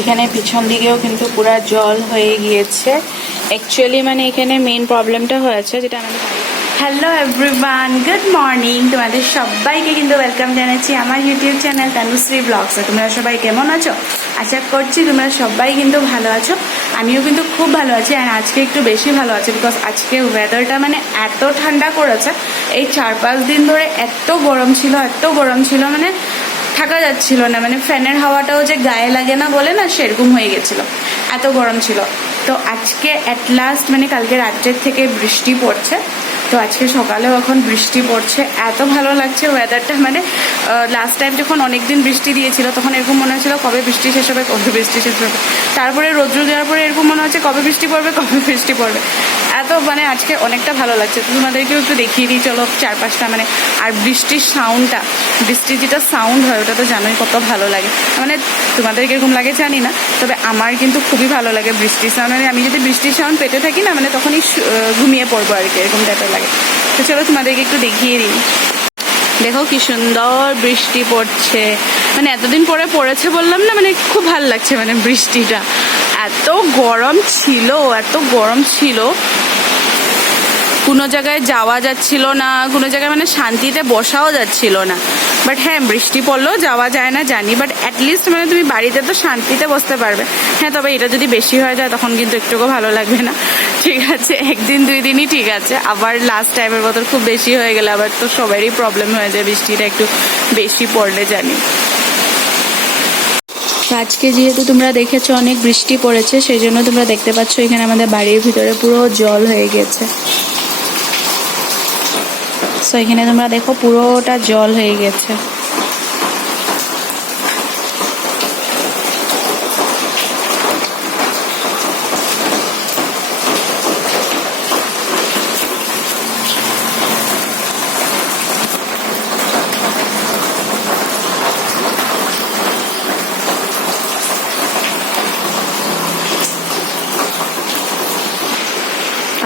এখানে পিছন দিকেও কিন্তু পুরো জল হয়ে গিয়েছে। অ্যাকচুয়ালি মানে এখানে মেইন প্রবলেমটা হয়েছে যেটা আমাদের হ্যালো এভরিওয়ান, গুড মর্নিং। তোমাদের সবাইকে কিন্তু ওয়েলকাম জানাচ্ছি আমার ইউটিউব চ্যানেল তানুশ্রী ব্লগসে। তোমরা সবাই কেমন আছো? আশা করছি তোমরা সবাই কিন্তু ভালো আছো। আমিও কিন্তু খুব ভালো আছি, আর আজকে একটু বেশি ভালো আছি বিকজ আজকে ওয়েদারটা মানে এত ঠান্ডা করেছে। এই 4-5 দিন ধরে এত গরম ছিল মানে থাকা যাচ্ছিল না, মানে ফ্যানের হাওয়াটাও যে গায়ে লাগে না বলে না, সেরকম হয়ে গেছিল, এত গরম ছিল। তো আজকে অ্যাট লাস্ট মানে কালকে রাত্রের থেকে বৃষ্টি পড়ছে, তো আজকে সকালেও এখন বৃষ্টি পড়ছে। এত ভালো লাগছে ওয়েদারটা, মানে লাস্ট টাইম যখন অনেকদিন বৃষ্টি দিয়েছিল তখন এরকম মনে হচ্ছিল কবে বৃষ্টি শেষ হবে। তারপরে রৌদ্র দেওয়ার পরে এরকম মনে হচ্ছে কবে বৃষ্টি পড়বে। এত মানে আজকে অনেকটা ভালো লাগছে। তোমাদেরকেও একটু দেখিয়ে দিই চলো চারপাশটা, মানে আর বৃষ্টির সাউন্ডটা, বৃষ্টির যেটা সাউন্ড হয় ওটা তো জানোই কত ভালো লাগে। মানে তোমাদের কিরকম লাগে জানি না, তবে আমার কিন্তু খুবই ভালো লাগে বৃষ্টির সাউন্ড। মানে আমি যদি বৃষ্টির সাউন্ড পেতে থাকি না, মানে তখনই ঘুমিয়ে পড়বো আর কি, এরকম টাইপের লাগে। তো চলো তোমাদেরকে একটু দেখিয়ে দিই। দেখো কি সুন্দর বৃষ্টি পড়ছে, মানে এতদিন পরে পড়েছে বললাম না, মানে খুব ভালো লাগছে। মানে বৃষ্টিটা এত গরম ছিল, কোনো জায়গায় যাওয়া যাচ্ছিল না, কোনো জায়গায় মানে শান্তিতে বসাও যাচ্ছিল না। বাট হ্যাঁ, বৃষ্টি পড়লেও যাওয়া যায় না জানি, বাট অ্যাটলিস্ট মানে তুমি বাড়িতে তো শান্তিতে বসতে পারবে। হ্যাঁ, তবে এটা যদি বেশি হয়ে যায় তখন কিন্তু একটুকু ভালো লাগবে না। ঠিক আছে, 1-2 দিনই ঠিক আছে, আবার লাস্ট টাইমের মতো খুব বেশি হয়ে গেলে আবার তো সবারই প্রবলেম হয়ে যায় বৃষ্টিটা একটু বেশি পড়লে জানি। আজকে যেহেতু তোমরা দেখেছো অনেক বৃষ্টি পড়েছে, সেই জন্য তোমরা দেখতে পাচ্ছ এখানে আমাদের বাড়ির ভিতরে পুরো জল হয়ে গেছে। তো এখানে তোমরা দেখো পুরোটা জল হয়ে গেছে।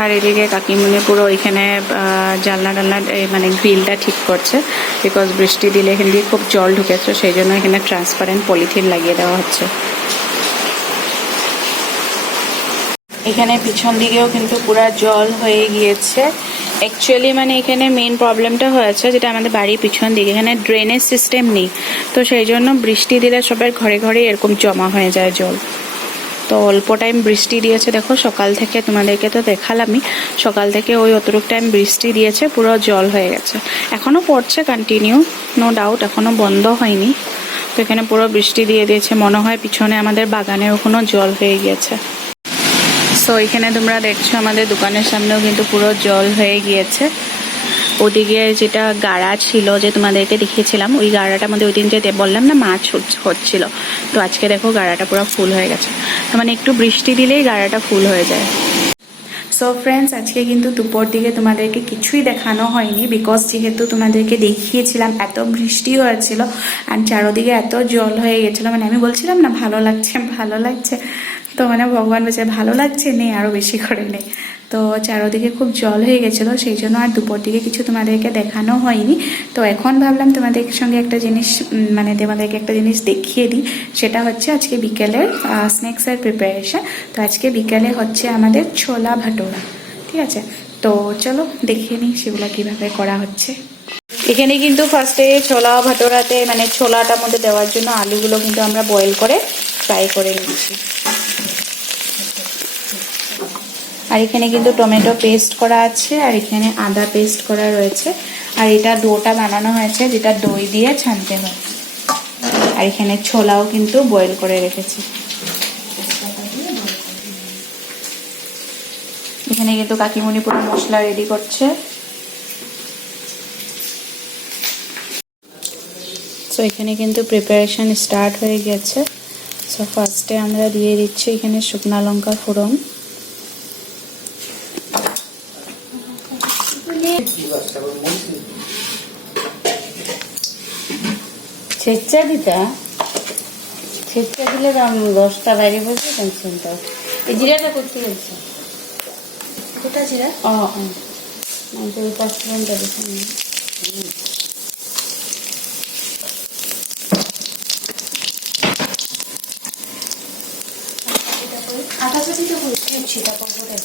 আর এদিকে কাকিমুনি পুরো ওইখানে জানলা মানে গ্রিলটা ঠিক করছে, বিকজ বৃষ্টি দিলে এখান দিয়ে খুব জল ঢুকেছে, সেই জন্য এখানে ট্রান্সপারেন্ট পলিথিন লাগিয়ে দেওয়া হচ্ছে। এখানে পিছন দিকেও কিন্তু পুরো জল হয়ে গিয়েছে। অ্যাকচুয়ালি মানে এখানে মেইন প্রবলেমটা হয়েছে যেটা আমাদের বাড়ির পিছন দিকে, এখানে ড্রেনেজ সিস্টেম নেই, তো সেই জন্য বৃষ্টি দিলে সবার ঘরে ঘরে এরকম জমা হয়ে যায় জল। তো অল্প টাইম বৃষ্টি দিয়েছে, দেখো সকাল থেকে তোমাদেরকে তো দেখালামই, সকাল থেকে ওই অতটুক টাইম বৃষ্টি দিয়েছে, পুরো জল হয়ে গেছে। এখনও পড়ছে কন্টিনিউ, নো ডাউট, এখনও বন্ধ হয়নি। তো এখানে পুরো বৃষ্টি দিয়ে দিয়েছে, মনে হয় পিছনে আমাদের বাগানের ওখানেও জল হয়ে গিয়েছে। সো এখানে তোমরা দেখছো আমাদের দোকানের সামনেও কিন্তু পুরো জল হয়ে গিয়েছে। ওদিকে যেটা গাড়া ছিল যে তোমাদেরকে দেখিয়েছিলাম, ওই গাড়াটার মধ্যে ওই দিন যে বললাম না মাছ হচ্ছিল, তো আজকে দেখো গাড়াটা পুরো ফুল হয়ে গেছে। তো মানে একটু বৃষ্টি দিলেই গাড়াটা ফুল হয়ে যায়। সো ফ্রেন্ডস, আজকে কিন্তু দুপুর দিকে তোমাদেরকে কিছুই দেখানো হয়নি, বিকজ যেহেতু তোমাদেরকে দেখিয়েছিলাম এত বৃষ্টি হয়েছিল আর চারোদিকে এত জল হয়ে গেছিলো। মানে আমি বলছিলাম না ভালো লাগছে, তো মানে ভগবান বলছে ভালো লাগছে, নেই আরও বেশি করে নেই। তো চারোদিকে খুব জল হয়ে গেছিলো, সেই জন্য আর দুপুর দিকে কিছু তোমাদেরকে দেখানো হয়নি। তো এখন ভাবলাম তোমাদের সঙ্গে একটা জিনিস, মানে তোমাদেরকে একটা জিনিস দেখিয়ে দিই। সেটা হচ্ছে আজকে বিকেলের স্ন্যাক্সের প্রিপারেশন। তো আজকে বিকেলে হচ্ছে আমাদের ছোলা ভাটোরা, ঠিক আছে? তো চলো দেখিয়ে নিই সেগুলো কীভাবে করা হচ্ছে। এখানে কিন্তু ফার্স্টে ছোলা ভাটোরাতে মানে ছোলাটার মধ্যে দেওয়ার জন্য আলুগুলো কিন্তু আমরা বয়েল করে ফ্রাই করে নিচ্ছি। আর এখানে কিন্তু টমেটো পেস্ট করা আছে, আর এখানে আদা পেস্ট করা রয়েছে, আর এটা ডোটা বানানো হয়েছে যেটা দই দিয়ে ছানতে হয়। আর এখানে ছোলাও কিন্তু বয়েল করে রেখেছি। এখানে কিন্তু কাকিমুনি পুরো মশলা রেডি করছে। সো এখানে কিন্তু প্রিপারেশন স্টার্ট হয়ে গেছে। সো ফার্স্টে আমরা দিয়ে দিচ্ছি এখানে শুকনা লঙ্কা ফোড়ন, ছেঁচা দিলে রসটা বাইরে বসে টেনশনটা। এই জিরাটা করতে বলছে, কোটা জিরা, ওই পাঁচফোড়নটা দেখে। আটা চটিটা করছি তারপর করে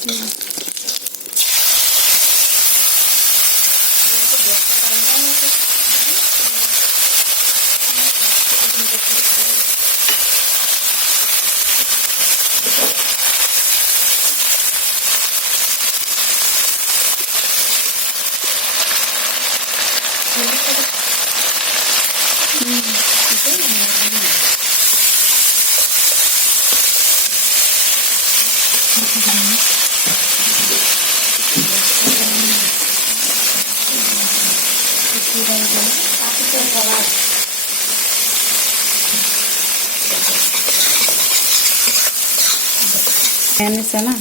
নিছে না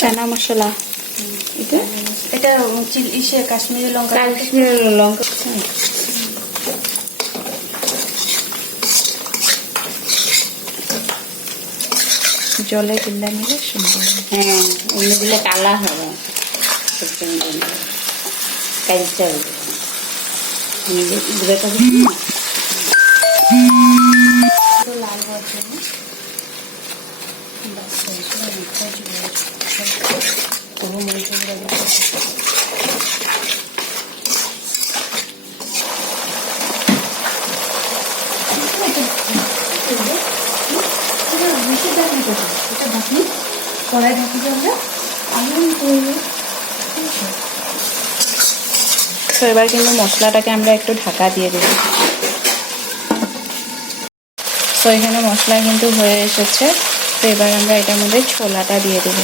চানা মশলা এটা ইসে কাশ্মীরি লঙ্কা জলে কিনলে নিলে সুন্দর। হ্যাঁ এমনি দিলে কালা হবে কালচা লাল হওয়ার জন্য কড়াই ঢাকি যাবে তো এবার কিন্তু মশলাটাকে আমরা একটু ঢাকা দিয়ে দেব। তো এখানে মশলা কিন্তু হয়ে এসেছে। তো এবার আমরা এটার মধ্যে ছোলাটা দিয়ে দেব।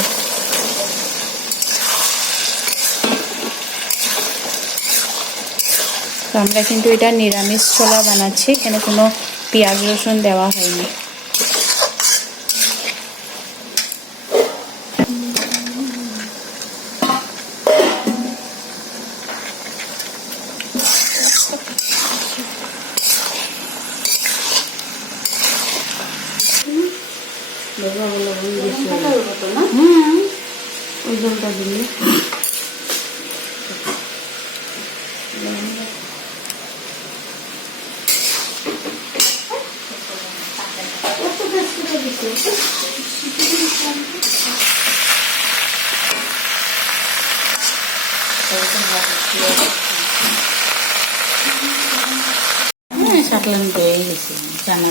তো আমরা কিন্তু এটা নিরামিষ ছোলা বানাচ্ছি, এখানে কোনো পেঁয়াজ রসুন দেওয়া হয়নি। ওই জলটা দিলে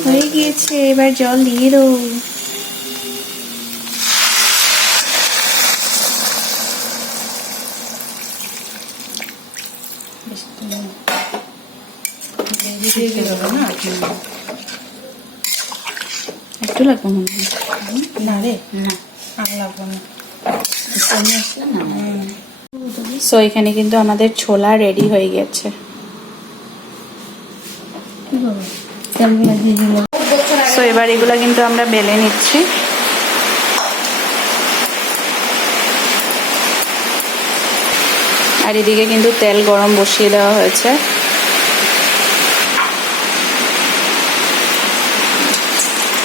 হয়ে গিয়েছে, এবার জল দিয়ে দাও। একটু লাগবে মনে হয় না রে, না আর লাগবে না। সো এখানে কিন্তু আমাদের ছোলা রেডি হয়ে গেছে। সো এবার এগুলো কিন্তু আমরা বেলে নিচ্ছি। আর এদিকে কিন্তু তেল গরম বসিয়ে দেওয়া হয়েছে।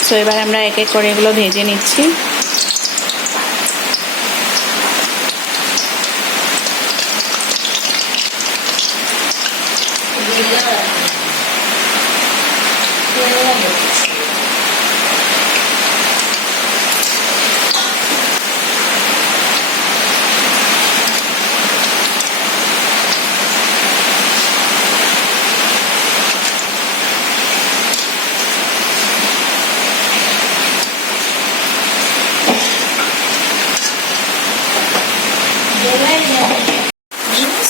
সো এবার আমরা এক এক করে এগুলো ভেজে নিচ্ছি।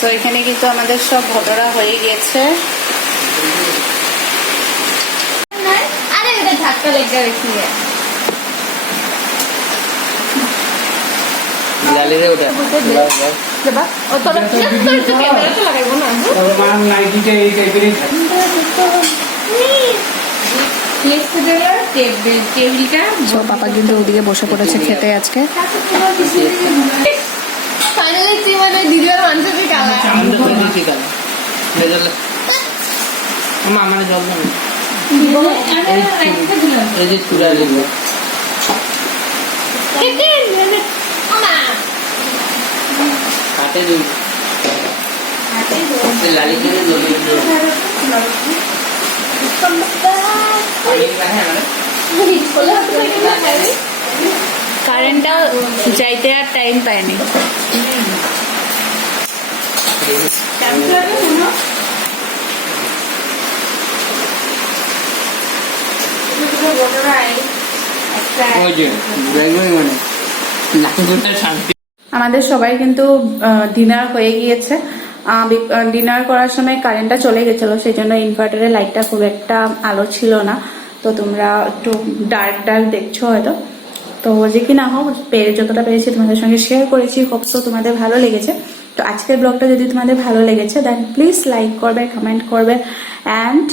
তো এখানে কিন্তু আমাদের সব ভটরা হয়ে গিয়েছে। আরে এটা ধাক্কা লেগে রেখে লালিরে ওটা দেবা ও তো ক্যামেরাটা লাগাইবো না তবে মান নাইটিতে এই টাইপেরই থাকে। টেবিলটা তো পাপা কিন্তু ওদিকে বসে পড়েছে খেতে আজকে। ফাইনালি মানে দিদির মাংসতে কালা আমরা তো দিছি কালা রেজাল্ট আমা মানে জল দাও এই যে চুরা দিলো কাটে দিই কাটে लाली के लिए दोनों কারেন্টটা যাইতে আর টাইম পায়নি। আমাদের সবাই কিন্তু ডিনার হয়ে গিয়েছে। ডিনার করার সময় কারেন্টটা চলে গেছিলো, সেই জন্য ইনভার্টারের লাইটটা খুব একটা আলো ছিল না। তো তোমরা একটু ডার্ক ডার্ক দেখছো হয়তো। তো যে কি না হোক, যতটা পেরেছি তোমাদের সঙ্গে শেয়ার করেছি। হোপ তো তোমাদের ভালো লেগেছে। তো আজকের ব্লগটা যদি তোমাদের ভালো লেগেছে দেন প্লিজ লাইক করবে, কমেন্ট করবে অ্যান্ড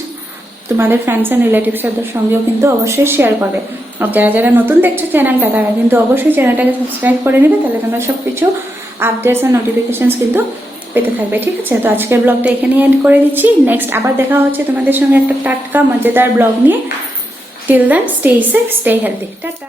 তোমাদের ফ্রেন্ডস অ্যান্ড রিলেটিভসদের সঙ্গেও কিন্তু অবশ্যই শেয়ার করবে। আর যারা যারা নতুন দেখছো চ্যানেলটা, তারা কিন্তু অবশ্যই চ্যানেলটাকে সাবস্ক্রাইব করে নেবে, তাহলে তোমরা সবকিছু আপডেটস অ্যান্ড নোটিফিকেশনস কিন্তু পেতে থাকবে। ঠিক আছে, তো আজকের ব্লগটা এখানেই এন্ড করে দিচ্ছি। নেক্সট আবার দেখা হচ্ছে তোমাদের সঙ্গে একটা টাটকা মজাদার ব্লগ নিয়ে। Till then stay safe, stay healthy, tata.